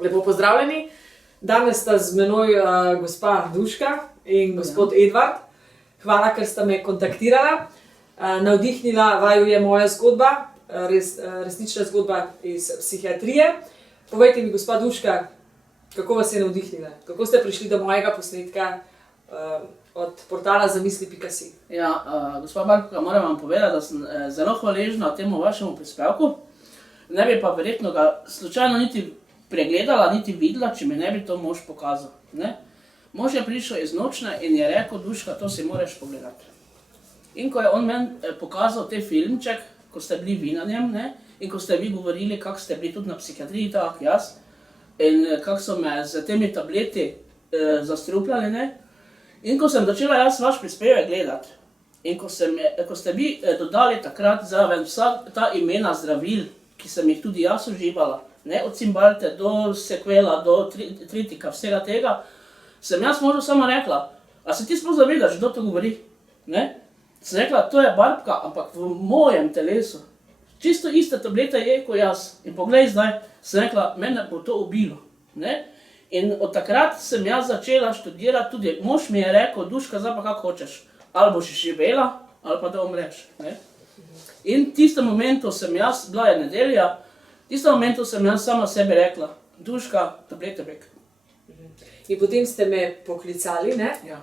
Lepo pozdravljeni. Danes sta z menoj gospa Duška in gospod Edvard. Hvala, ker sta me kontaktirala. Navdihnila vaju je moja zgodba, resnična zgodba iz psihiatrije. Povejte mi, gospa Duška, kako vas je navdihnila? Kako ste prišli do mojega posnetka od portala zamisli.si? Ja, gospa Barka, moram vam povedati, da sem zelo hvaležna temu vašemu prispevku. Ne bi pa verjetno ga slučajno niti pregledala, niti videla, če mi ne bi to mož pokazal. Ne? Mož je prišel iz nočne in je rekel, Duška, to si moraš pogledati. In ko je on meni pokazal te filmček, ko ste bili vi na njem, ne? In ko ste vi govorili, kako ste bili tudi na psihiatriji, tako jaz, in kako so me z temi tableti zastrupljali, ne? In ko sem začela jaz vaš prispevek gledati, in ko ste vi dodali takrat zraven vsa ta imena zdravil, ki sem jih tudi jaz uživala, ne, od Cymbalte do Sequela, do Tritika, vsega tega, sem jaz možno samo rekla, a se ti sploh zavedaš, kdo to govori? Ne? Sem rekla, to je Barbka, ampak v mojem telesu. Čisto iste tablete je kot jaz. In poglej zdaj, sem rekla, mene bo to ubilo. Ne? In od takrat sem jaz začela študirati, tudi mož mi je rekel, Duška, zdaj pa kako hočeš, ali boš živela, ali pa da umreš. Ne? In v tistem momentu sem jaz, bila je nedelja, v tistem momentu sem jaz sama sebi rekla, Duška, tablete bek. In potem ste me poklicali, ne? Ja.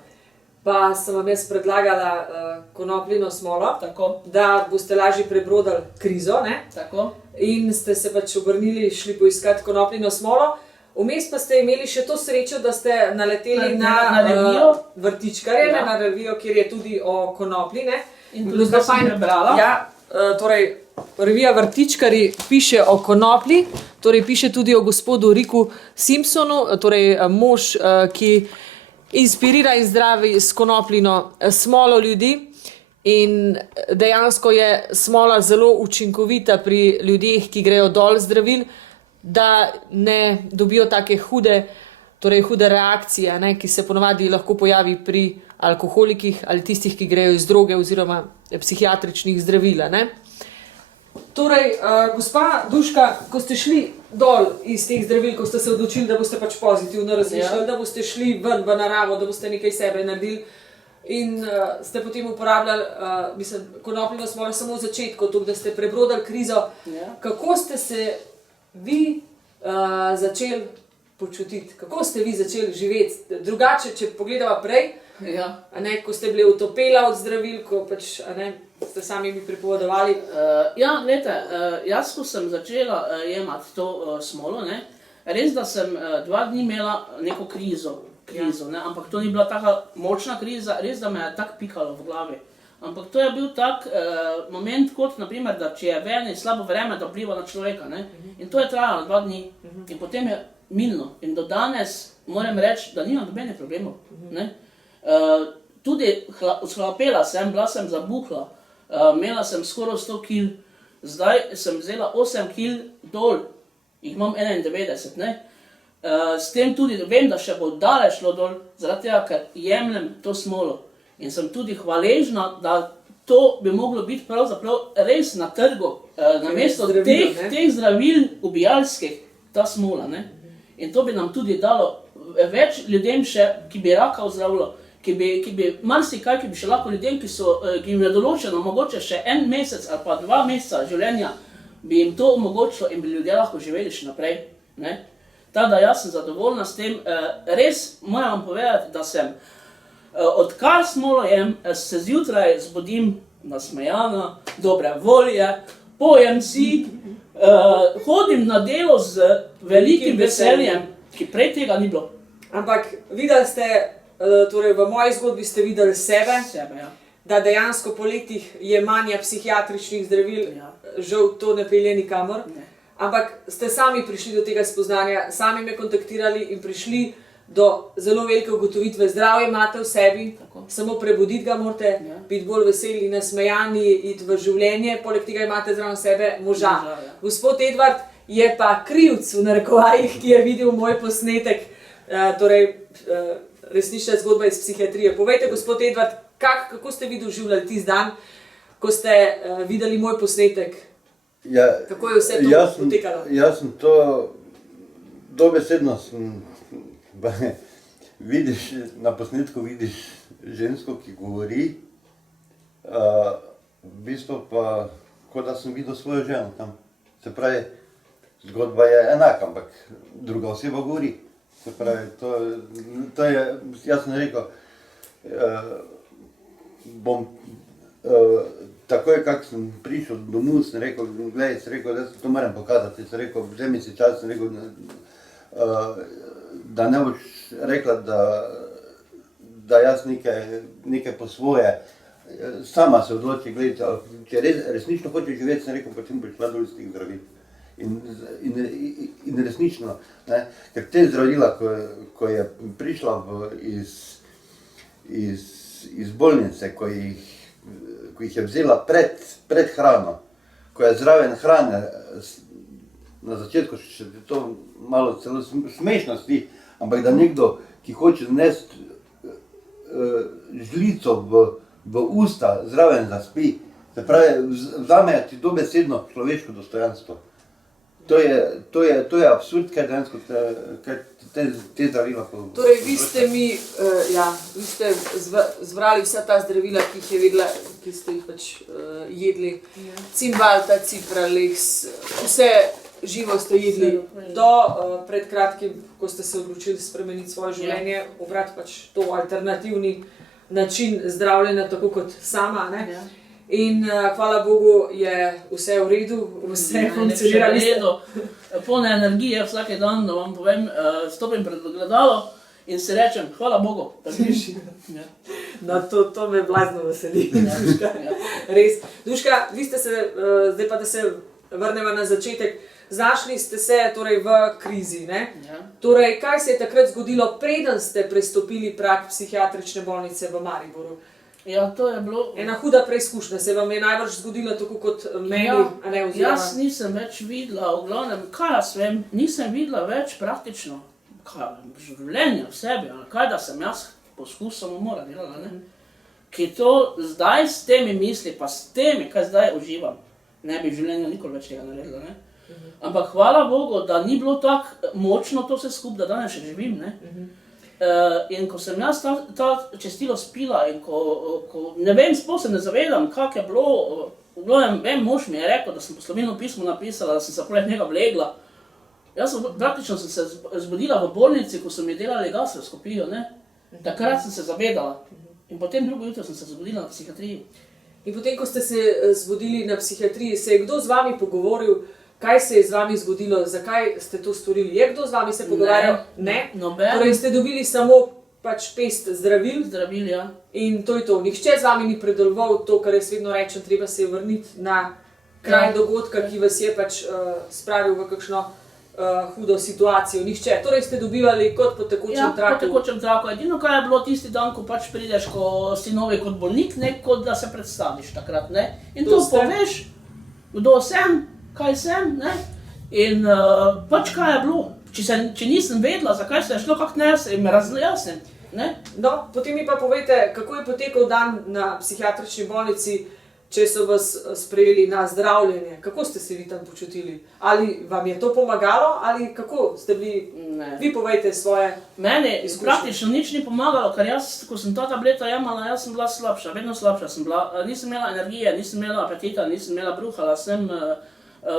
Pa sem vam jaz predlagala konopljino smolo, Tako. da boste lažje prebrodali krizo, ne? Tako. In ste se pač obrnili, šli poiskati konopljino smolo. Vmes pa ste imeli še to srečo, da ste naleteli Na revijo. Vrtičkarje, Ja. na revijo, kjer je tudi o konoplji, ne? In tudi zdaj sem prebrala. Ja, torej, revija Vrtičkarji piše o konoplji, torej piše tudi o gospodu Ricku Simpsonu, torej mož, ki inspirira in zdravi s konopljino smolo ljudi. In dejansko je smola zelo učinkovita pri ljudeh, ki grejo dol zdravil, da ne dobijo take hude reakcije, ne, ki se ponovadi lahko pojavi pri alkoholikih ali tistih, ki grejo iz droge oziroma psihiatričnih zdravil. Ne. Torej, gospa Duška, ko ste šli dol iz teh zdravil, ko ste se odločili, da boste pač pozitivno razmišljali, da boste šli ven v naravo, da boste nekaj sebe naredili in ste potem uporabljali konopljino smolo samo v začetku, tako da ste prebrodali krizo. Ja. Kako ste se vi začeli počutiti? Kako ste vi začeli živeti? Drugače, če pogledava prej, Ja. ko ste bili utopela od zdravil, ko pač, ste sami mi pripovedovali. Ja, glejte, jaz ko sem začela jemati to smolo, ne, res, da sem 2 dni imela neko krizo, ne, ampak to ni bila taka močna kriza, res, da me je tako pikalo v glavi. Ampak to je bil tak moment, kot naprimer, da če je ven slabo vreme, da vpliva na človeka, ne, in to je trajalo 2 dni in potem je minilo. In do danes moram reči, da nimam nobenih problemov, ne. Tudi odhlapela sem, bila sem zabuhla, imela sem skoraj 100 kil, zdaj sem vzela 8 kil dol, jih imam 91, ne. S tem tudi vem, da še bo daleč šlo dol, zaradi tega, ker jemljem to smolo. In sem tudi hvaležna, da to bi moglo biti pravzaprav res na trgu, namesto teh zdravil ubijalskih, ta smola, ne. In to bi nam tudi dalo več ljudem še, ki bi raka ozdravilo, ki bi marsikaj, ki bi še lahko ljudem, ki jim je določeno mogoče še 1 mesec ali pa 2 meseca življenja, bi jim to omogočilo in bi ljudje lahko živeli še naprej, ne. Tako da jaz sem zadovoljna s tem, res moram vam povedati, da sem, odkar smolo jem, se zjutraj zbudim nasmejana, dobre volje, pojem si, hodim na delo z velikim veseljem, ki prej tega ni bilo. Ampak videli ste, torej v moji zgodbi ste videli sebe, Ja. da dejansko po letih jemanja psihiatričnih zdravil, žal to ne pelje nikamor. Ne. Ampak ste sami prišli do tega spoznanja, sami me kontaktirali in prišli do zelo velike ugotovitve. Zdravje imate v sebi, Tako. samo prebuditi ga morate, Ja. biti bolj veseli, nasmejani, iti v življenje, poleg tega imate zraven sebe moža. Ja. Gospod Edvard je pa krivc v narekovajih, ki je videl moj posnetek, resnična zgodba iz psihiatrije. Povejte, gospod Edvard, kako ste vi doživljali tisti dan, ko ste videli moj posnetek? Ja, Kako je vse to potekalo? Jaz sem to dobesedno vidiš, na posnetku vidiš žensko, ki govori, v bistvu pa, kot da sem videl svojo ženo tam. Se pravi, zgodba je enaka, ampak druga oseba govori. Se pravi, to je, jaz sem rekel, takoj, kak sem prišel domov, sem rekel, gledaj, sem rekel, da to moram pokazati, sem rekel, vzemi si čas, sem rekel, da ne boš rekla, da jaz nekaj po svoje, sama se odloči, gledaj, če resnično hočeš živeti, sem rekel, potem boš šla dol iz teh zdravil. In resnično, ne, ker te zdravila, ko je prišla iz bolnice, ko jih je vzela pred hrano, ko je zraven hrane, na začetku še to malo celo smešno sli, ampak da nekdo, ki hoče nesti žlico v usta, zraven zaspi, se pravi, vzame ti dobesedno človeško dostojanstvo. To je absurd, kaj dejansko te zdravila. Torej, vi ste zbrali vsa ta zdravila, ki jih je vedela, ki ste jih pač jedli. Cimbalta, Cipralex, vse živo ste jedli do pred kratkim, ko ste se odločili spremeniti svoje življenje, obrati pač to alternativni način zdravljenja, tako kot sama, ne? In hvala Bogu je vse v redu, vse funkcionira. Polne energije vsake dan, da vam povem, stopim pred ogledalo in si rečem, hvala Bogu. No, to me blazno veseli, Duška. Res. Duška, vi ste se, zdaj pa da se vrnemo na začetek, znašli ste se torej v krizi, ne? Torej, kaj se je takrat zgodilo, preden ste prestopili prag psihiatrične bolnice v Mariboru? Ja, to je bilo... Ena huda preizkušnja, se vam je najbrž zgodilo tako kot meni, a ne oziroma? Jaz nisem več videla, v glavnem, kaj jaz vem, nisem videla več praktično življenja v sebi, kaj da sem jaz poskus samomora delala, ne? Ki to zdaj s temi misli, pa s temi, kaj zdaj uživam, ne bi v življenju nikoli več tega naredila, ne? Ampak hvala Bogu, da ni bilo tako močno to vse skupaj, da danes še živim, ne? In ko sem jaz ta čistilo spila in ko ne vem, sploh se ne zavedam, kak je bilo, vem, mož mi je rekel, da sem poslovilno pismo napisala, da sem se poleg njega vlegla. Jaz praktično sem se zbudila v bolnici, ko so mi delali gastroskopijo, ne. Takrat sem se zavedala. In potem drugo jutro sem se zbudila na psihiatriji. In potem, ko ste se zbudili na psihiatriji, se je kdo z vami pogovoril, kaj se je z vami zgodilo, zakaj ste to storili? Je kdo z vami se pogovarjal? Ne. Noben. Torej ste dobili samo pač pest zdravil? Zdravil, ja. In to je to. Nihče z vami ni predeloval to, kar jaz vedno rečem, treba se je vrniti na kraj dogodka, ki vas je pač spravil v kakšno hudo situacijo. Nihče. Torej ste dobivali kot po tekočem traku? Ja, po tekočem traku. Edino, kaj je bilo tisti dan, ko pač prideš, ko si novi kot bolnik, ne kot da se predstaviš takrat, ne. In to poveš, kdo sem, kaj sem, ne, in pač kaj je bilo. Če nisem vedela, zakaj se je šlo, kak ne, se me razjasnim, ne. No, potem mi pa povejte, kako je potekal dan na psihiatrični bolnici, če so vas sprejeli na zdravljenje. Kako ste se vi tam počutili? Ali vam je to pomagalo, ali kako ste bili? Ne. Vi povejte svoje Meni izkušnje. praktično nič ni pomagalo, ker jaz, ko sem ta tableta jemala, jaz sem bila slabša, vedno slabša sem bila. Nisem imela energije, nisem imela apetita, nisem imela bruhala,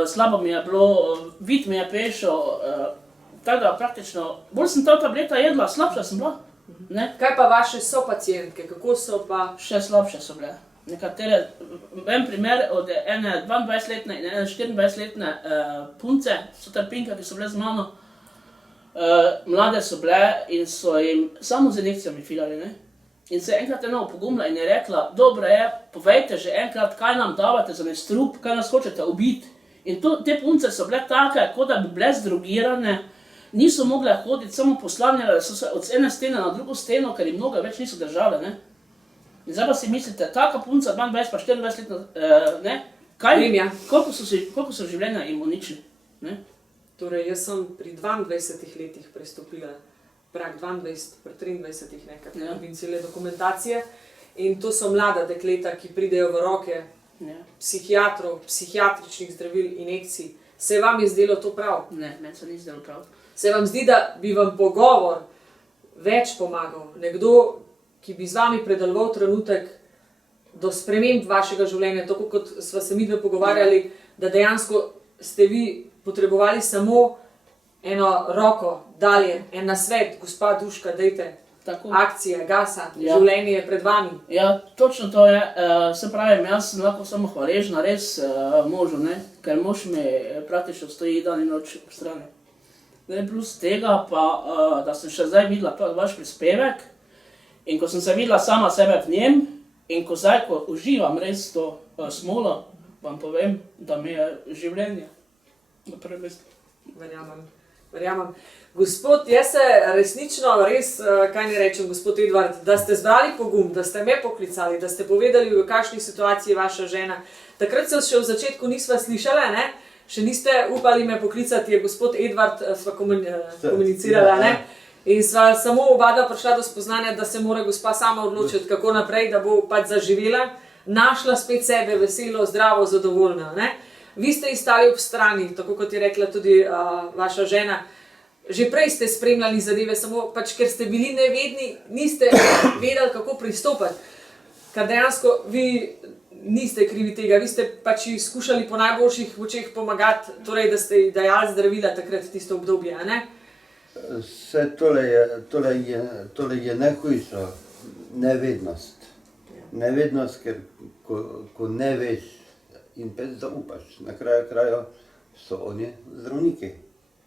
slabo mi je bilo, vid mi je pešel, tako da praktično, bolj sem ta tableta jedla, slabša sem bila. Ne? Kaj pa vaše sopacientke, kako so pa? Še slabše so bile. Nekatere, en primer od ene 22-letne in ene 24-letne punce, so trpinke, ki so bile z mano, mlade so bile in so jim samo z injekcijami filali, ne. In se enkrat ena opogumila in je rekla, dobro je, povejte že enkrat, kaj nam davate za strup, kaj nas hočete ubiti. In te punce so bile take, kot da bi bile zdrogirane, niso mogle hoditi, samo poslavljale so se od ene stene na drugo steno, ker jim noge več niso držale, ne. In zdaj pa si mislite, taka punca, 22 pa 24 letna, ne, kaj, koliko so življenja jim uničili, ne. Torej, jaz sem pri 22 letih prestopila prag 22, pri 23 nekaj, in cele dokumentacije. In to so mlada dekleta, ki pridejo v roke psihiatrov, psihiatričnih zdravil, injekcij. Se vam je zdelo to prav? Ne, meni se ni zdelo prav. Se vam zdi, da bi vam pogovor več pomagal? Nekdo, ki bi z vami predeloval trenutek do sprememb vašega življenja, tako kot sva se midve pogovarjali, da dejansko ste vi potrebovali samo eno roko dalje, en nasvet, gospa Duška, dajte, Tako. akcija, gasa, Ja. življenje je pred vami. Ja, točno to je. Se pravi, jaz sem lahko samo hvaležna res možu, ne? Ker mož mi praktično stoji dan in noč ob strani. Ne, plus tega pa, da sem še zdaj videla vaš prispevek in ko sem se videla sama sebe v njem in ko zdaj, ko uživam res to smolo, vam povem, da mi je življenje na prvem mestu. Verjamem. Gospod, jaz se resnično, res, kaj ne rečem, gospod Edvard, da ste zbrali pogum, da ste me poklicali, da ste povedali, v kakšni situaciji je vaša žena. Takrat se še v začetku nisva slišala, ne? Še niste upali me poklicati, je gospod Edvard, sva komunicirala, ne? In sva samo oba prišla do spoznanja, da se mora gospa sama odločiti, kako naprej, da bo pač zaživela, našla spet sebe, veselo, zdravo, zadovoljna, ne? Vi ste ji stali ob strani, tako kot je rekla tudi vaša žena. Že prej ste spremljali zadeve, samo pač, ker ste bili nevedni, niste vedeli, kako pristopiti. Ker dejansko vi niste krivi tega, vi ste pač skušali po najboljših močeh pomagati, torej da ste ji dajali zdravila takrat tisto obdobje, a ne? Vse tole je najhujša nevednost. Nevednost, ker ko ne veš in pet zaupaš, na kraju kraja so oni zdravniki.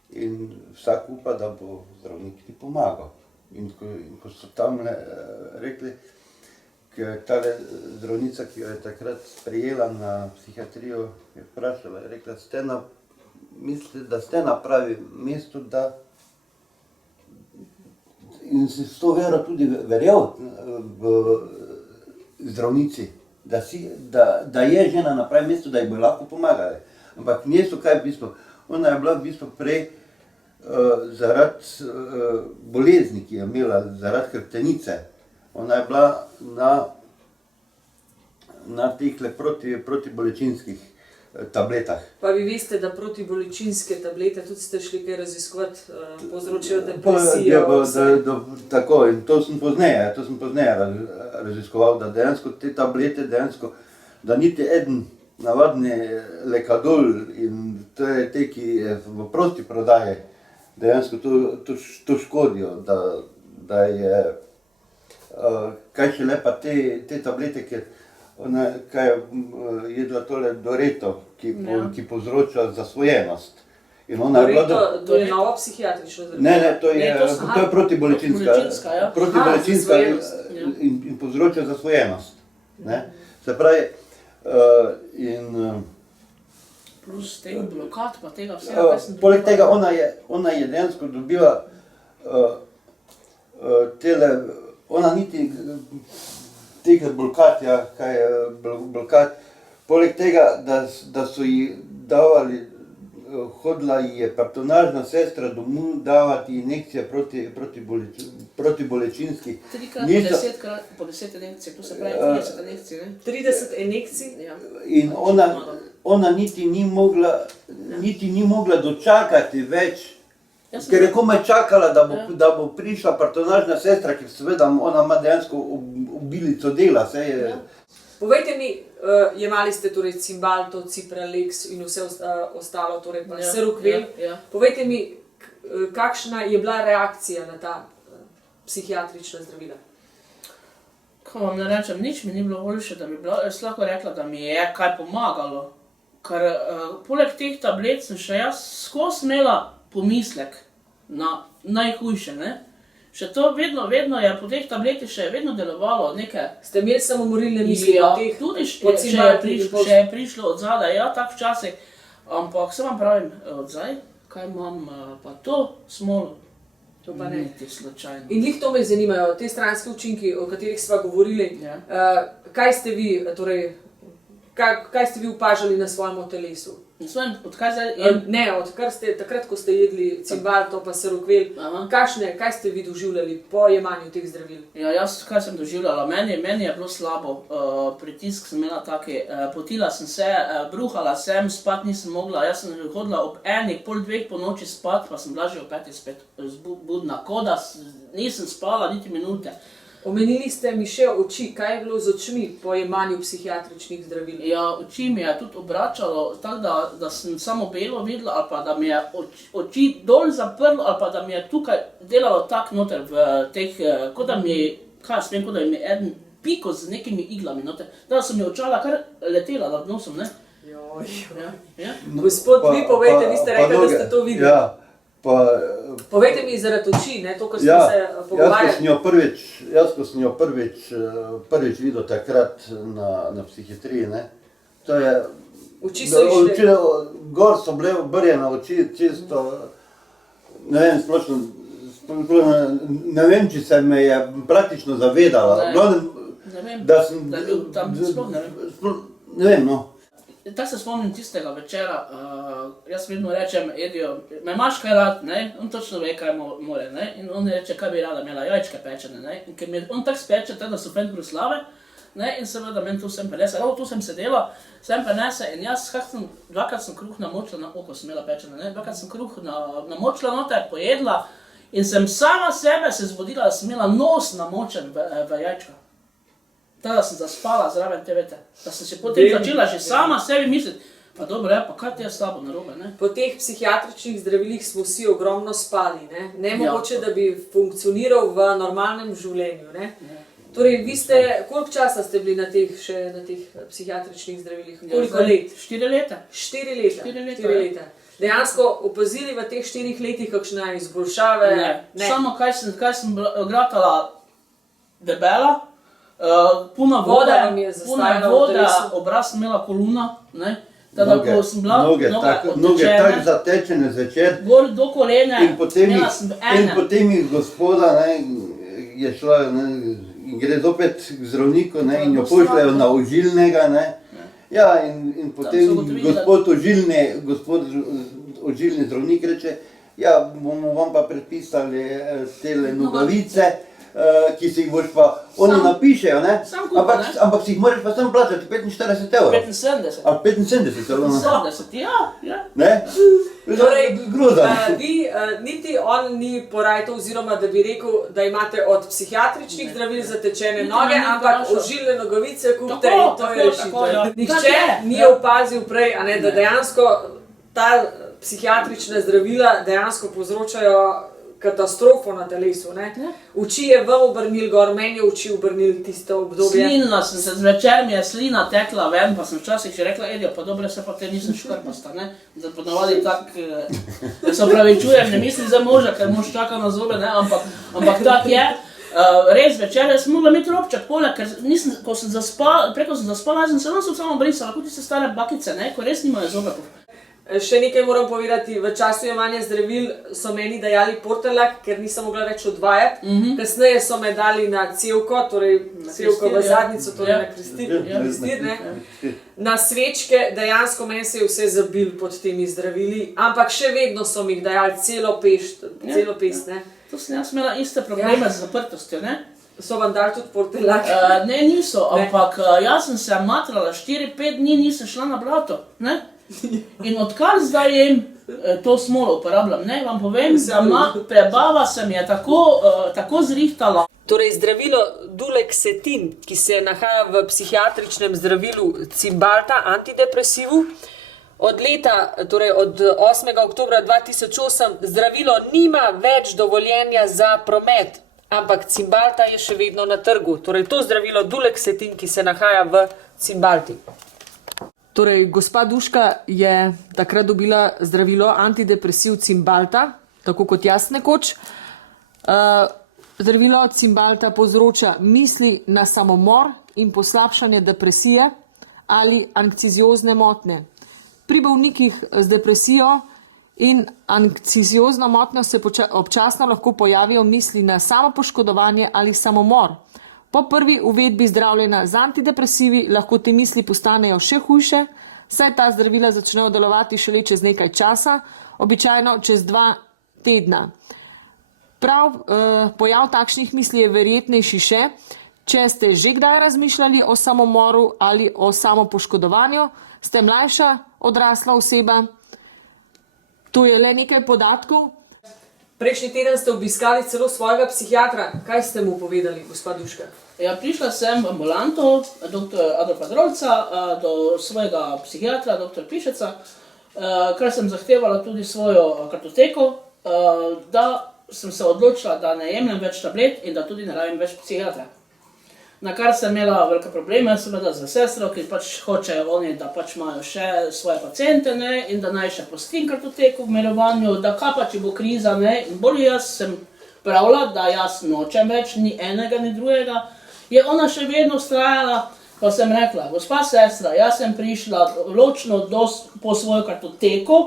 In vsak upa, da bo zdravnik ti pomagal. In ko so tam rekli, ker tale zdravnica, ki jo je takrat sprejela na psihiatrijo, je vprašala, je rekla, mislite, da ste na pravi mestu, da in si s to vero tudi verjel v zdravnici, da je žena na pravem mestu, da ji bo lahko pomagali. Ampak niso kaj v bistvu. Ona je bila v bistvu prej zaradi bolezni, ki je imela, zaradi hrbtenice. Ona je bila na teh protibolečinskih tabletah. Pa vi veste, da protibolečinske tablete tudi ste šli kaj raziskovati, povzročajo depresijo. Tako, in to sem pozneje raziskoval, da dejansko te tablete, da niti eden navadni lekadol in te, ki je v prosti prodaji, dejansko to škodijo, da je, kaj šele pa te tablete, ker ona je jedla tole Doreto, ki povzroča zasvojenost. Doreto, to je nova psihiatrična zdravila? Ne, to je protibolečinska. Protibolečinska in povzroča zasvojenost. Se pravi, Plus tega blokad pa tega vsega. Poleg tega ona je dejansko dobila ona niti tega blokad, kaj je blokad, poleg tega, da so ji davali, hodila ji je patronažna sestra domov davati injekcije protibolečinskih. 3x po 10 injekcij, to se pravi 30 injekcij, ne? 30 injekcij? Ja. In ona niti ni mogla dočakati več, ker je komaj čakala, da bo prišla patronažna sestra, ker seveda ona ima dejansko obilico dela. Povejte mi, jemali ste torej Cymbalto, Cipralex in vse ostalo, torej pa Seroquel. Povejte mi, kakšna je bila reakcija na ta psihiatrična zdravila? Ko vam ne rečem, nič mi ni bilo boljše, da bi bila, jaz lahko rekla, da mi je kaj pomagalo. Ker poleg teh tablet sem še jaz skozi imela pomislek na najhujše, ne? Še to vedno je po teh tabletih še vedno delovalo nekaj. Ste imeli samomorilne misli po teh? Tudi če je prišlo od zadaj, ja, tak včasih. Ampak se vam pravim, od zdaj, kaj imam pa to smolo. To pa ne. Niti slučajno. In glih to me zanimajo, te stranske učinki, o katerih sva govorili. Kaj ste vi opažali na svojem telesu? Odkaj zdaj jem? Ne, odkar ste, takrat, ko ste jedli cimbalto pa serokvel, Aha. kaj ste vi doživljali po jemanju teh zdravil? Ja, jaz kaj sem doživljala, meni je bilo slabo, pritisk sem imela taki, potila sem se, bruhala sem, spat nisem mogla, jaz sem hodila ob 1, pol 2 po noči spat, pa sem bila že ob 5 spet budna, koda nisem spala niti minute. Omenili ste mi še oči, kaj je bilo z očmi po jemanju psihiatričnih zdravil? Ja, oči mi je tudi obračalo, tako da sem samo belo videla, ali pa da mi je oči dol zaprlo, ali pa da mi je tukaj delalo tak noter v teh, kot da mi je, kot da mi je eden piko z nekimi iglami noter, da so mi očala kar letela nad nosom, ne? Ja. Gospod, vi povejte, vi ste rekli, da ste to videli. Ja, povejte mi zaradi oči, ne, to, ko ste ja, se pogovarjali. Jaz, ko sem jo prvič videl takrat na psihiatriji, ne, to je... Oči so išle. Gor so bile obrjene oči, čisto, ne vem, splošno, ne vem, če se me je praktično zavedala. Ne vem, da sem... da je bil tam, sploh ne vem. Ne vem, no. Tako se spomnim tistega večera, jaz vedno rečem Edijo, me imaš kaj rad, ne? On točno ve, kaj more, ne? In on reče, kaj bi rada imela, jajčke pečene, ne? In ker mi on tako speče, tako da so fajn proslave, ne? In seveda meni tu sem prenese, tu sem sedela, sem prenese in jaz dvakrat sem kruh namočila na oko, sem imela pečene, ne? Dvakrat sem kruh namočila noter, pojedla in sem sama sebe se zbudila, da sem imela nos namočen v jajčka. Tako da sem zaspala zraven te vete, da sem se potem začela že sama sebi misliti, pa dobro, pa kaj ti je s tabo narobe, ne? Po teh psihiatričnih zdravilih smo vsi ogromno spali, ne? Nemogoče, da bi funkcioniral v normalnem življenju, ne? Torej, vi ste, koliko časa ste bili na teh psihiatričnih zdravilih? Koliko let? 4 leta. 4 leta? 4 leta. Dejansko opazili v teh 4 letih kakšne izboljšave? Ne. Samo kaj sem gratala debela, puna vode, obraz sem imela koluna, ne? Tada, ko sem bila noge tako zatečene zvečer. Gor do kolene, imela sem ene. In potem jih gospoda, ne, je šla, ne, in gre zopet k zdravniku, ne, in jo pošljajo na ožilnega, ne. Ja, in potem gospod ožilni zdravnik reče, ja, bomo vam pa predpisali tele nogavice, ki si jih boš pa, oni napišejo, ne? Ampak si jih moraš pa sam plačati 45 €. 75. Ali 75 €. 75, ja. Ne? Torej, groza. Vi, niti on ni porajtal, oziroma da bi rekel, da imate od psihiatričnih zdravil zatečene noge, ampak ožilne nogavice kupite in to je rešitev. Nihče ni opazil prej, da dejansko ta psihiatrična zdravila dejansko povzročajo katastrofo na telesu, ne? Oči je vam obrnil gor, meni je oči obrnil tisto obdobje. Slinila sem se, zvečer mi je slina tekla ven, pa sem včasih še rekla, Edijo, pa dobro, se pa te nisem škrpasta, ne? Da ponavadi tak, da se opravičujem, ne mislim za moža, ker mož čaka na zobe, ne? Ampak tak je. Res večer, jaz sem mogla imeti robček poleg, ker ko sem zaspala, jaz sem se nosil samo brisala, kot tiste stare bakice, ne? Ko res nimajo zobe. Še nekaj moram povedati, v času jemanja zdravil so meni dajali portelak, ker nisem mogla več odvajati. Kasneje so me dali na cevko, torej cevko v zadnico, torej na krestir, ne. Na svečke, dejansko meni se je vse zabil pod temi zdravili, ampak še vedno so mi jih dajali celo pest, ne. To sem jaz imela iste probleme z zaprtostjo, ne. So vam dali tudi portelak? Ne, niso, ampak jaz sem se matrala, 4-5 dni nisem šla na blato, ne. In odkar zdaj jem to smolo uporabljam, ne, vam povem, da prebava se mi je tako zrihtala. Torej, zdravilo Duloxetin, ki se nahaja v psihiatričnem zdravilu Cymbalta, antidepresivu, od 8. oktobra 2008 zdravilo nima več dovoljenja za promet, ampak Cymbalta je še vedno na trgu. Torej, to zdravilo Duloxetin, ki se nahaja v Cymbalti. Torej, gospa Duška je takrat dobila zdravilo antidepresiv Cymbalta, tako kot jaz nekoč. Zdravilo Cymbalta povzroča misli na samomor in poslabšanje depresije ali anksiozne motnje. Pri bolnikih z depresijo in anksiozno motnjo se občasno lahko pojavijo misli na samopoškodovanje ali samomor. Po prvi uvedbi zdravljenja z antidepresivi lahko te misli postanejo še hujše, saj ta zdravila začnejo delovati šele čez nekaj časa, običajno čez 2 tedna. Prav pojav takšnih misli je verjetnejši še, če ste že kdaj razmišljali o samomoru ali o samopoškodovanju, ste mlajša odrasla oseba. Tu je le nekaj podatkov. Prejšnji teden ste obiskali celo svojega psihiatra. Kaj ste mu povedali, gospa Duška? Ja, prišla sem v ambulanto dr. Adolfa Drolca do svojega psihiatra, dr. Pišeca, ker sem zahtevala tudi svojo kartoteko, da sem se odločila, da ne jemljem več tablet in da tudi ne rabim več psihiatra. Na kar sem imela velike probleme, seveda za sestro, ki pač hočejo oni, da pač imajo še svoje paciente, ne, in da naj še postim kartoteko v mirovanju, da kaj pa, če bo kriza, ne, in bolj jaz sem pravila, da jaz nočem več ni enega, ni drugega, je ona še vedno vztrajala, pa sem rekla, gospa sestra, jaz sem prišla ločno po svojo kartoteko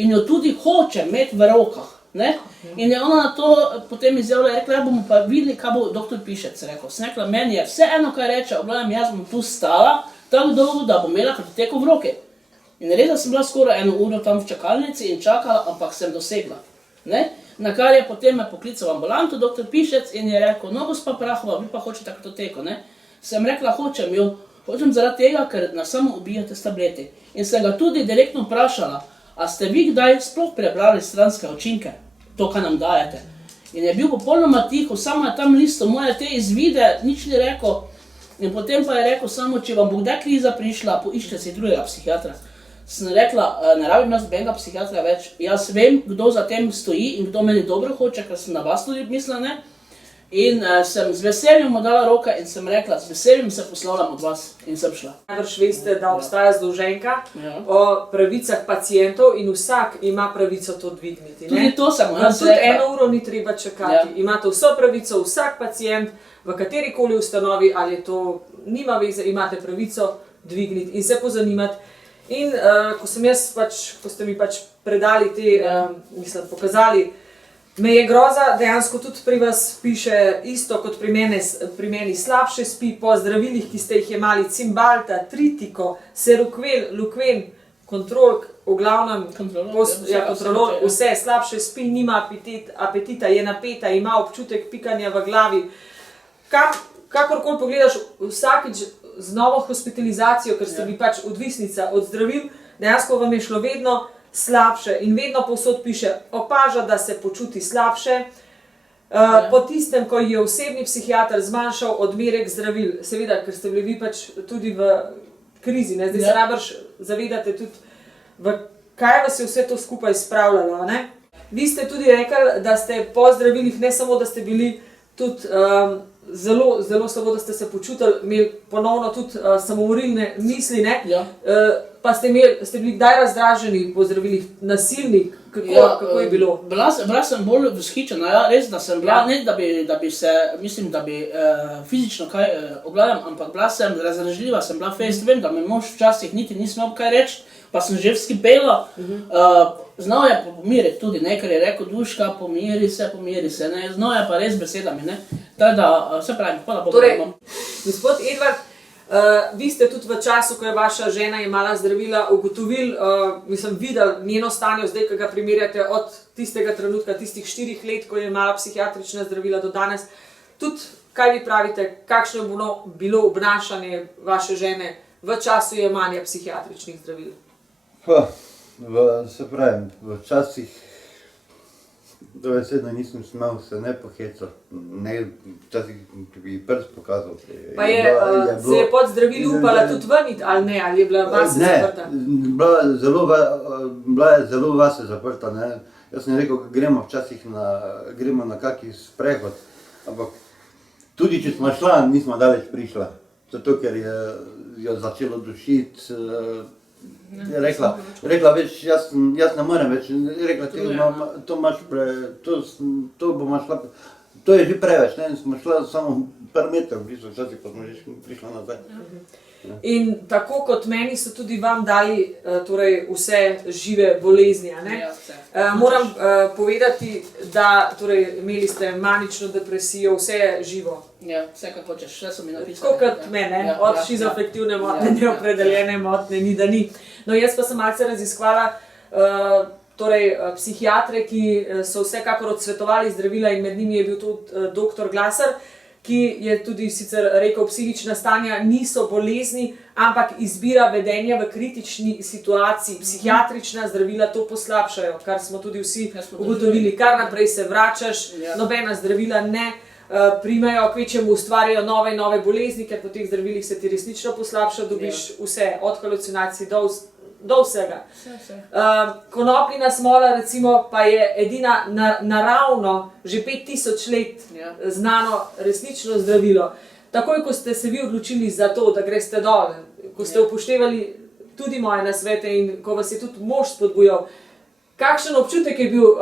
in jo tudi hočem imeti v rokah. Ne? In je ona na to potem izjavila, rekla, bomo pa videli, kaj bo dr. Pišec rekel. Sem rekla, meni je vse eno, kaj reče, obladam, jaz bom tu stala tako dolgo, da bom imela kartoteko v roke. In res, da sem bila skoraj 1 uro tam v čakalnici in čakala, ampak sem dosegla. Ne? Na kar je potem me poklical v ambulanto dr. Pišec in je rekel, no gospa Prahova, vi pa hočete kartoteko, ne? Sem rekla, hočem jo, hočem zaradi tega, ker nas samo ubijate s tableti. In sem ga tudi direktno vprašala, a ste vi kdaj sploh prebrali stranske učinke? To, kar nam dajete. In je bil popolnoma tiho, samo je tam listo moje te izvide, nič ni rekel. In potem pa je rekel samo, če vam bo kdaj kriza prišla, poiščite si drugega psihiatra. Sem rekla, ne rabim jaz nobenega psihiatra več. Jaz vem, kdo za tem stoji in kdo meni dobro hoče, ker sem na vas tudi mislila, ne. In sem z veseljem mu dala roke in sem rekla, z veseljem se poslavljam od vas in sem šla. Najbrž veste, da obstaja združenka o pravicah pacientov in vsak ima pravico to dvigniti. Tudi to sem jaz tudi rekla. 1 uro ni treba čakati. Imate vso pravico, vsak pacient v katerikoli ustanovi, ali to nima veze, imate pravico dvigniti in se pozanimati. In ko ste mi pač predali te, pokazali, me je groza, dejansko tudi pri vas piše isto kot pri meni slabše spi po zdravilih, ki ste jih jemali, Cymbalta, Tritiko, Seroquel, Luquen, Control, v glavnem, Controlol, vse slabše spi, nima apetita, je napeta, ima občutek pikanja v glavi. Kakorkoli pogledaš, vsakič z novo hospitalizacijo, ker ste vi pač odvisnica od zdravil, dejansko vam je šlo vedno slabše in vedno povsod piše, opaža, da se počuti slabše. Po tistem, ko je osebni psihiater zmanjšal odmerek zdravil, seveda, ker ste bili vi pač tudi v krizi, ne? Zdaj se najbrž zavedate tudi, v kaj vas je vse to skupaj spravljalo, ne? Vi ste tudi rekli, da ste po zdravilih, ne samo, da ste bili tudi zelo, zelo slabo, da ste se počutili, imeli ponovno tudi samomorilne misli, ne? Pa ste bili kdaj razdraženi po zdravilih, nasilni, kako je bilo? Bila sem bolj vzhičena, ja, res, da sem bila, ne da bi se, mislim, da bi fizično kaj obladam, ampak bila sem razdražljiva, sem bila fejst, vem, da me mož včasih niti ni smel kaj reči, pa sem že vskipela, znal je pomiriti tudi, ne, ker je rekel, Duška, pomiri se, ne, znal je pa res besedami, ne, tako da, se pravim, hvala Bogu. Torej, gospod Edvard, vi ste tudi v času, ko je vaša žena imala zdravila, ugotovili, videli njeno stanje, zdaj, ko ga primerjate od tistega trenutka, tistih 4 let, ko je imala psihiatrična zdravila do danes, tudi, kaj vi pravite, kakšno je bilo obnašanje vaše žene v času jemanja psihiatričnih zdravil? Se pravim, v časih dobesedno nisem smel se ne pohecati, ne včasih bi prst pokazal. Pa se je pod zdravili upala tudi veniti ali ne, ali je bila vase zaprta? Ne, bila je zelo vase zaprta, ne. Jaz sem rekel, gremo včasih na kaki sprehod, ampak tudi če smo šla, nismo daleč prišla, zato ker je jo začelo dušiti. Je rekla več, jaz ne morem več, rekla ti, to bomo šla, to je že preveč, ne, smo šla samo par metrov, včasih pa smo že prišla nazaj. In tako kot meni so tudi vam dali torej vse žive bolezni, ne? Moram povedati, da torej imeli ste manično depresijo, vse je živo. Ja, vse kar hočeš, vse so mi napisali. Tako kot mene, od šizofektivne motnje, neopredeljene motnje, ni da ni. No, jaz pa sem malce raziskvala psihiatre, ki so vsekakor odsvetovali zdravila in med njimi je bil tudi dr. Glaser, ki je tudi sicer rekel, psihična stanja niso bolezni, ampak izbira vedenja v kritični situaciji. Psihiatrična zdravila to poslabšajo, kar smo tudi vsi ugotovili. Kar naprej se vračaš, nobena zdravila ne primajo, kvečemu ustvarjajo nove in nove bolezni, ker po teh zdravilih se ti resnično poslabša, dobiš vse, od halucinacij do vsega. Konopljina smola recimo pa je edina naravno, že 5000 let znano resnično zdravilo. Takoj, ko ste se vi odločili za to, da greste dol, ko ste upoštevali tudi moje nasvete in ko vas je tudi mož spodbujal, kakšen občutek je bil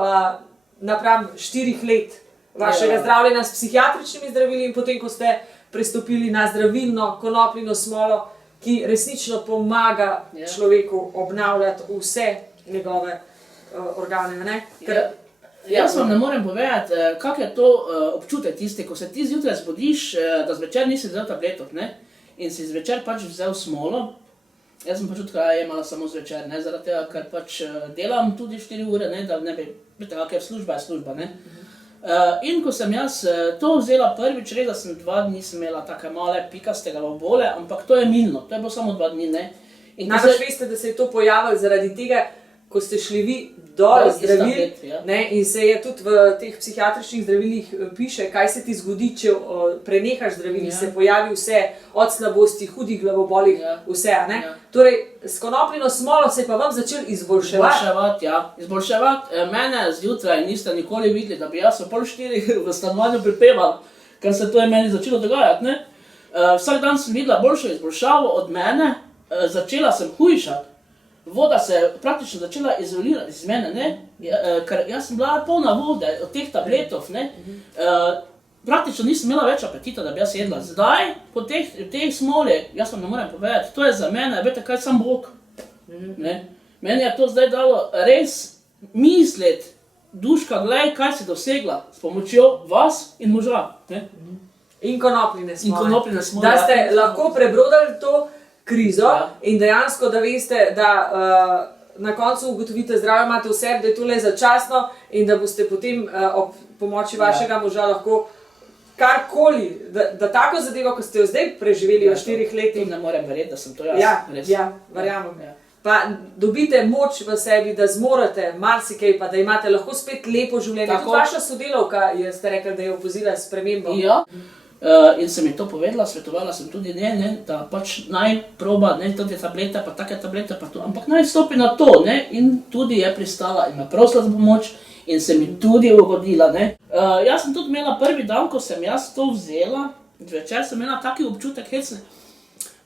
napram 4 let vašega zdravljenja s psihiatričnimi zdravili in potem, ko ste prestopili na zdravilno konopljino smolo, ki resnično pomaga človeku obnavljati vse njegove organe, ne? Jaz vam ne morem povedati, kak je to občutek tisti, ko se ti zjutraj zbudiš, da zvečer nisi vzel tabletov, ne? In si zvečer pač vzel smolo. Jaz sem pač jemala samo zvečer, ne? Zaradi tega, ker pač delam tudi 4 ure, ne? Da ne bi, vidite, kak je služba, ne? In ko sem jaz to vzela prvič, res da sem 2 dni imela take male pikastega bole, ampak to je minilo, to je bilo samo 2 dni, ne. Najbrž veste, da se je to pojavilo zaradi tega, ko ste šli vi dol zdravil, in se je tudi v teh psihiatričnih zdravilih piše, kaj se ti zgodi, če prenehaš zdravili, se pojavi vse, od slabosti, hudih glavobolih, vse, ne. Torej, s konopljino smolo se je pa vam začel izboljševati. Izboljševati. Mene zjutraj niste nikoli videli, da bi jaz o 3:30 v stanovanju pripeval, ker se to je meni začelo dogajati, ne. Vsak dan sem videla boljšo izboljšavo od mene, začela sem hujšati. Voda se je praktično začela izolirati iz mene, ne, ker jaz sem bila polna vode od teh tabletov, ne, praktično nisem imela več apetita, da bi jaz jedla. Zdaj, po teh smoli, jaz vam ne morem povedati, to je za mene, veste kaj, sam Bog, ne. Meni je to zdaj dalo res misliti, Duška, glej, kaj si dosegla s pomočjo vas in moža, ne. In konopljine smole. Da ste lahko prebrodali to krizo in dejansko, da veste, da na koncu ugotovite zdravje imate v sebi, da je to le začasno in da boste potem ob pomoči vašega moža lahko karkoli, da tako zadevo, ko ste jo zdaj preživeli v 4 letih. Ne morem verjeti, da sem to jaz. Ja, verjamem. Pa dobite moč v sebi, da zmorete marsikaj, pa da imate lahko spet lepo življenje. Tudi vaša sodelavka ste rekli, da je opozila spremembo. Ja. In sem ji to povedala, svetovala sem tudi ne, da pač naj proba, ne, te tablete, pa take tablete, pa to, ampak naj stopi na to, ne, in tudi je pristala in me prosila za pomoč in se mi tudi ugodila, ne. Jaz sem tudi imela prvi dan, ko sem jaz to vzela, zvečer sem imela taki občutek hecne.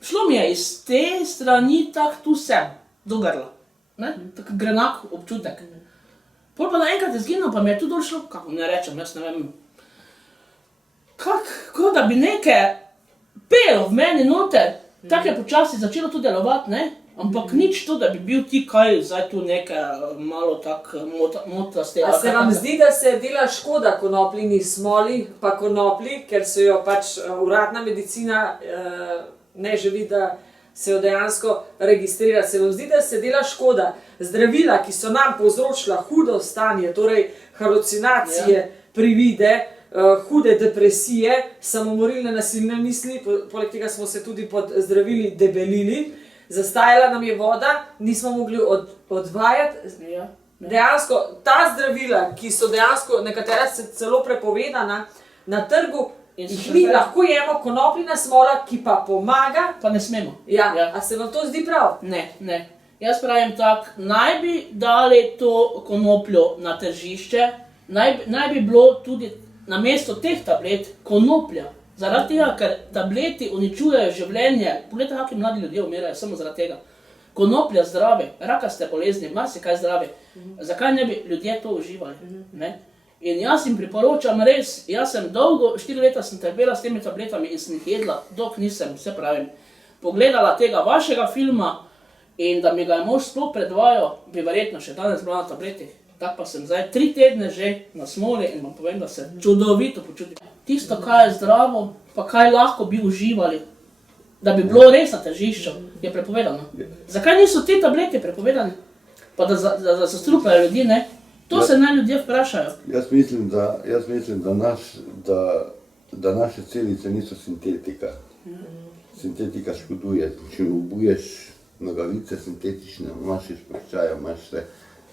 Šlo mi je iz te strani tak tu sem, do grla, ne, tak grenak občutek. Pol pa naenkrat je zginil, pa mi je tu dol šlo, kako ne rečem, jaz ne vem, kako da bi nekaj pelo v meni noter, tako je počasi začelo to delovati, ne? Ampak nič to, da bi bil ti kaj, zdaj tu nekaj malo tak motaste. A se vam zdi, da se dela škoda konopljini smoli pa konoplji, ker se jo pač uradna medicina ne želi, da se jo dejansko registrira. Se vam zdi, da se dela škoda zdravila, ki so nam povzročila hudo stanje, torej halucinacije, privide, hude depresije, samomorilne nasilne misli, poleg tega smo se tudi pod zdravili debelili, zastajala nam je voda, nismo mogli odvajati. Dejansko ta zdravila, ki so dejansko nekatera se celo prepovedana na trgu, jih mi lahko jemo, konopljina smola, ki pa pomaga. Pa ne smemo. A se vam to zdi prav? Ne. Jaz pravim tak, naj bi dali to konopljo na tržišče, naj bi bilo tudi namesto teh tablet konoplja. Zaradi tega, ker tableti uničujejo življenje. Poglejte, kakšni mladi ljudje umirajo samo zaradi tega. Konoplja zdravi, rakaste bolezni, marsikaj zdravi. Zakaj ne bi ljudje to uživali? Ne? In jaz jim priporočam res, jaz sem dolgo, 4 leta sem trpela s temi tabletami in sem jih jedla, dok nisem, se pravim, pogledala tega vašega filma in da mi ga je mož sploh predvajal, bi verjetno še danes bila na tabletih. Tako pa sem zdaj 3 tedne že na smoli in vam povem, da se čudovito počutim. Tisto, kaj je zdravo, pa kaj lahko bi uživali, da bi bilo res na tržišču, je prepovedano. Zakaj niso te tablete prepovedane? Pa da zastrupajo ljudi, ne? To se naj ljudje vprašajo. Jaz mislim, da naše celice niso sintetika. Sintetika škoduje. Če obuješ nogavice sintetične, imaš izpuščaje, imaš vse.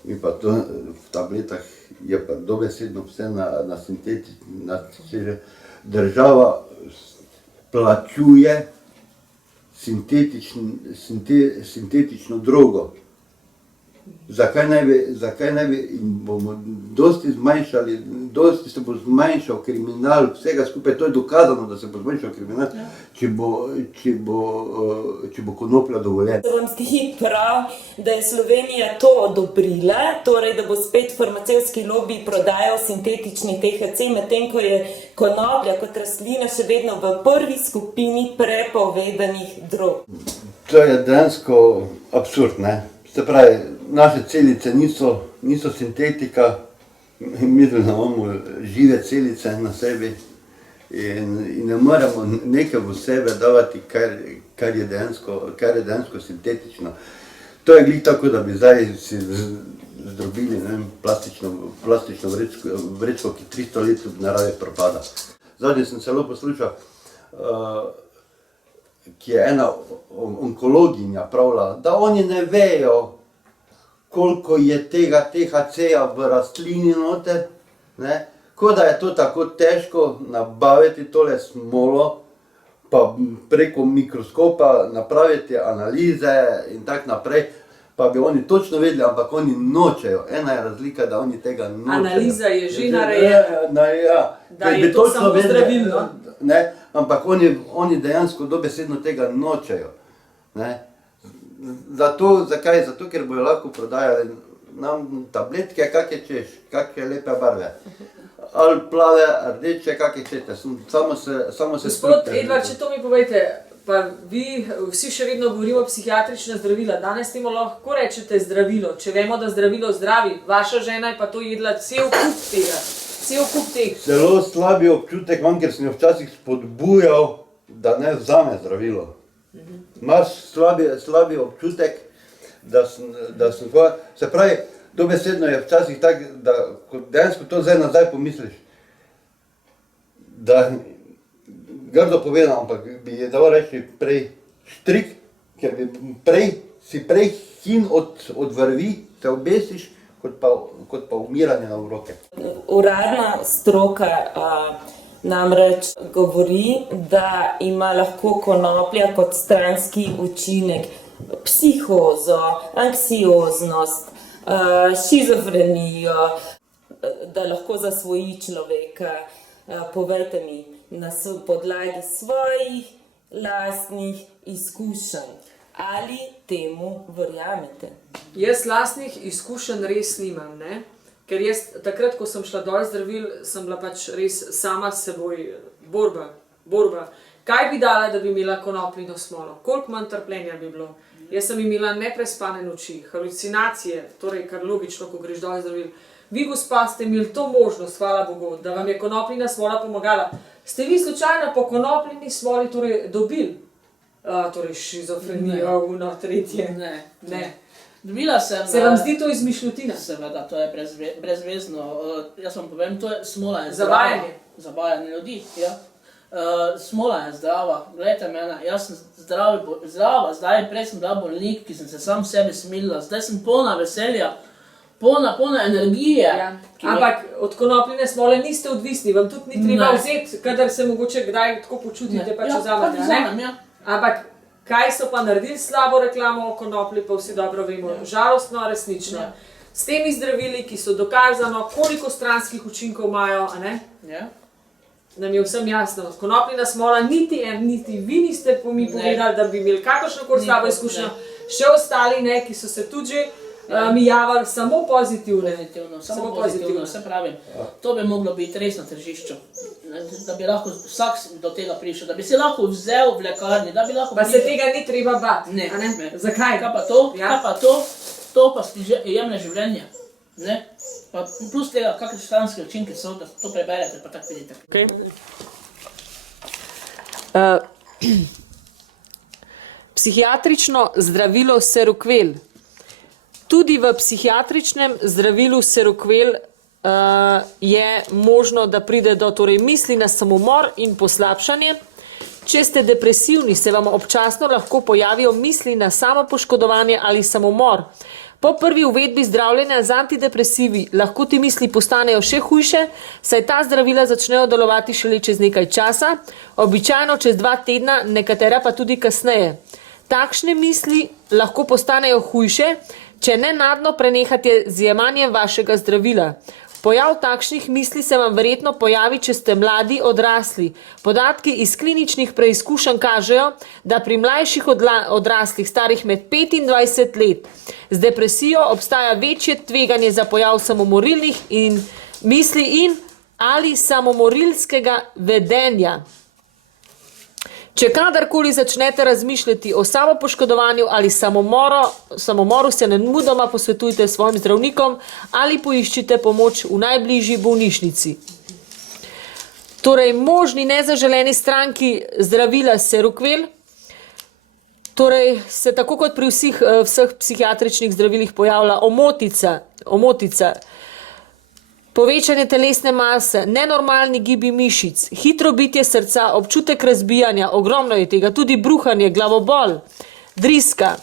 Mi pa to v tabletah je pa dobesedno vse na sintetične. Država plačuje sintetično drogo. Zakaj ne bi in bomo dosti se bo zmanjšal kriminal, vsega skupaj, to je dokazano, da se bo zmanjšal kriminal, če bo konoplja dovoljena. Se vam zdi prav, da je Slovenija to odobrila, torej da bo spet farmacevtski lobij prodajal sintetični THC, medtem ko je konoplja kot rastlina še vedno v prvi skupini prepovedanih drog? To je dejansko absurd, ne? Se pravi, naše celice niso sintetika, mi imamo žive celice na sebi in ne moremo nekaj v sebe davati, kar je dejansko sintetično. To je glih tako, da bi zdaj si zdrobili plastično vrečko, ki 300 let v naravi propada. Zadnje sem celo poslušal, ki je ena onkologinja pravila, da oni ne vejo, koliko je tega THC-ja v rastlini noter, ne? Ko da je to tako težko nabaviti tole smolo, pa preko mikroskopa napraviti analize in tak naprej, pa bi oni točno vedeli, ampak oni nočejo. Ena je razlika, da oni tega nočejo. Analiza je že narejena. Ja, da je to samo zdravilno. Ne, ampak oni dejansko dobesedno tega nočejo. Ne. Zakaj? Zato, ker bojo lahko prodajali nam tabletke, kakje češ, kakje lepe barve. Ali plave, rdeče, kakje čete, samo se Gospod Edvard, če to mi povejte, pa vi vsi še vedno govorimo psihiatrična zdravila, danes temu lahko rečete zdravilo, če vemo, da zdravilo zdravi, vaša žena je pa to jedla cel kup tega. Zelo slabi občutek imam, ker sem jo včasih spodbujal, da ne vzame zdravilo. Imaš slabi občutek, da sem se pravi, dobesedno je včasih tako, da ko dejansko to zdaj nazaj pomisliš, da grdo povedano, ampak bi je dalo reči prej štrik, ker bi prej hin od vrvi te obesiš, kot pa umiranje na uroke. Uradna stroka namreč govori, da ima lahko konoplja kot stranski učinek psihozo, anksioznost, šizofrenijo, da lahko zasvoji človeka. Povejte mi, na podlagi svojih lastnih izkušenj, ali temu verjamete? Jaz lastnih izkušenj res nimam, ne? Ker jaz takrat, ko sem šla dol zdravil, sem bila pač res sama s seboj, borba. Kaj bi dala, da bi imela konopljino smolo? Koliko manj trpljenja bi bilo? Jaz sem imela neprespane noči, halucinacije, torej kar logično, ko greš dol zdravil. Vi, gospa, ste imeli to možnost, hvala Bogu, da vam je konopljina smola pomagala. Ste vi slučajno po konopljini smoli torej dobili? Torej šizofrenijo, tretje? Ne. Dobila sem... Se vam zdi to izmišljotina? Seveda, to je brezvezno. Jaz vam povem, smola je zdrava. Zavajanje ljudi, ja. Smola je zdrava. Glejte mene, jaz sem zdrava, zdaj prej sem bila bolnik, ki sem se sam sebi smilila. Zdaj sem polna veselja, polna energije. Ja. Ampak od konopljine smole niste odvisni, vam tudi ni treba vzeti, kadar se mogoče kdaj tako počutite, pa če vzamete, ne? Ampak kaj so pa naredili slabo reklamo o konoplji, pa vsi dobro vemo, žalostno, resnično. S temi zdravili, ki so dokazano, koliko stranskih učinkov imajo, a ne? Nam je vsem jasno. Konopljina smola niti vi niste mi povedali, da bi imeli kakršnokoli slabo izkušnjo. Še ostali, ne, ki so se tudi že mi javali, samo pozitivno. Samo pozitivno, se pravim. To bi moglo biti res na tržišču. Da bi lahko vsak do tega prišel, da bi si lahko vzel v lekarni, da bi lahko... Pa se tega ni treba bati, ne? Zakaj? Kaj pa to? To pa jemlje življenje. Pa plus tega, kakšne stranske učinke so, da to preberete, pa tako vidite. Psihiatrično zdravilo Seroquel. Tudi v psihiatričnem zdravilu Seroquel je možno, da pride do misli na samomor in poslabšanje. Če ste depresivni, se vam občasno lahko pojavijo misli na samopoškodovanje ali samomor. Po prvi uvedbi zdravljenja z antidepresivi lahko ti misli postanejo še hujše, saj ta zdravila začnejo delovati šele čez nekaj časa, običajno čez 2 tedna, nekatera pa tudi kasneje. Takšne misli lahko postanejo hujše, če nenadno prenehate z jemanjem vašega zdravila. Pojav takšnih misli se vam verjetno pojavi, če ste mladi odrasli. Podatki iz kliničnih preizkušenj kažejo, da pri mlajših odraslih, starih med 25 let, z depresijo obstaja večje tveganje za pojav samomorilnih misli in ali samomorilskega vedenja. Če kadarkoli začnete razmišljati o samopoškodovanju ali samomoru, se nemudoma posvetujte svojim zdravnikom ali poiščite pomoč v najbližji bolnišnici. Torej, možni nezaželeni stranki zdravila Seroquel, torej se tako kot pri vseh psihiatričnih zdravilih pojavlja omotica, povečanje telesne mase, nenormalni gibi mišic, hitro bitje srca, občutek razbijanja, ogromno je tega, tudi bruhanje, glavobol, driska,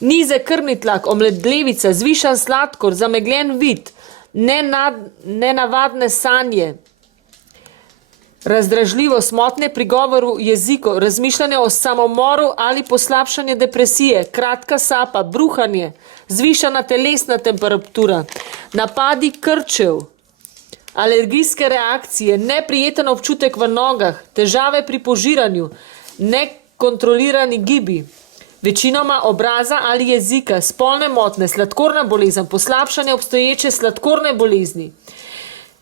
nizek krvni tlak, omedlevica, zvišan sladkor, zamegljen vid, nenavadne sanje, razdražljivost, motnje pri govoru, jeziku, razmišljanje o samomoru ali poslabšanje depresije, kratka sapa, bruhanje, zvišana telesna temperatura, napadi krčev, alergijske reakcije, neprijeten občutek v nogah, težave pri požiranju, nekontrolirani gibi, večinoma obraza ali jezika, spolne motnje, sladkorna bolezen, poslabšanje obstoječe sladkorne bolezni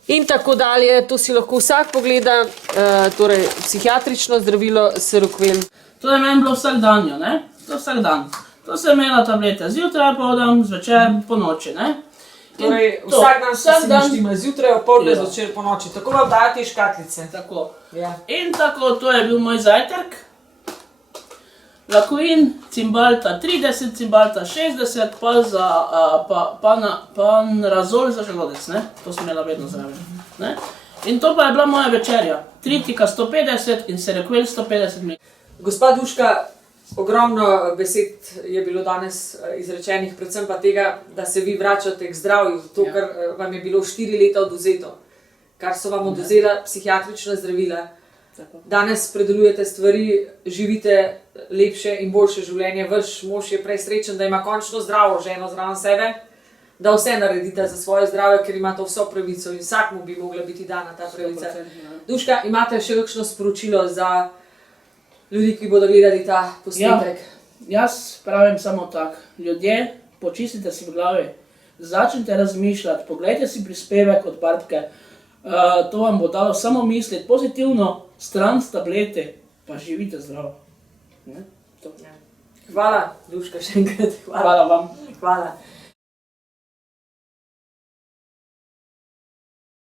in tako dalje. To si lahko vsak pogleda, torej psihiatrično zdravilo Seroquel. To je meni bilo vsak dan, ne? To vsak dan. To sem imela tablete zjutraj, povdan, zvečer, po noči, ne? Torej, vsak dan štima zjutraj, opoldne, zvečer, po noči. Tako vam dajo te škatlice. Tako. Ja. In tako, to je bil moj zajtrk. Lakoin, cimbalta 30, cimbalta 60, panrazol za želodec, ne? To sem imela vedno zraven, ne? In to pa je bila moja večerja. Tritika 150 in Seroquel 150 ml. Gospa Duška, ogromno besed je bilo danes izrečenih, predvsem pa tega, da se vi vračate k zdravju, to, kar vam je bilo 4 leta oduzeto, kar so vam oduzela psihiatrična zdravila. Danes predelujete stvari, živite lepše in boljše življenje. Vaš mož je prej srečen, da ima končno zdravo ženo zraven sebe, da vse naredite za svoje zdravje, ker imate vso pravico in vsakmu bi mogla biti dana ta pravica. Duška, imate še kakšno sporočilo za ljudi, ki bodo gledali ta posnetek? Ja, jaz pravim samo tak. Ljudje, počistite si v glavi, začnite razmišljati, poglejte si prispevek od Barbke. To vam bo dalo samo misliti pozitivno, stran s tablete, pa živite zdravo. Hvala, Duška, še enkrat. Hvala vam. Hvala.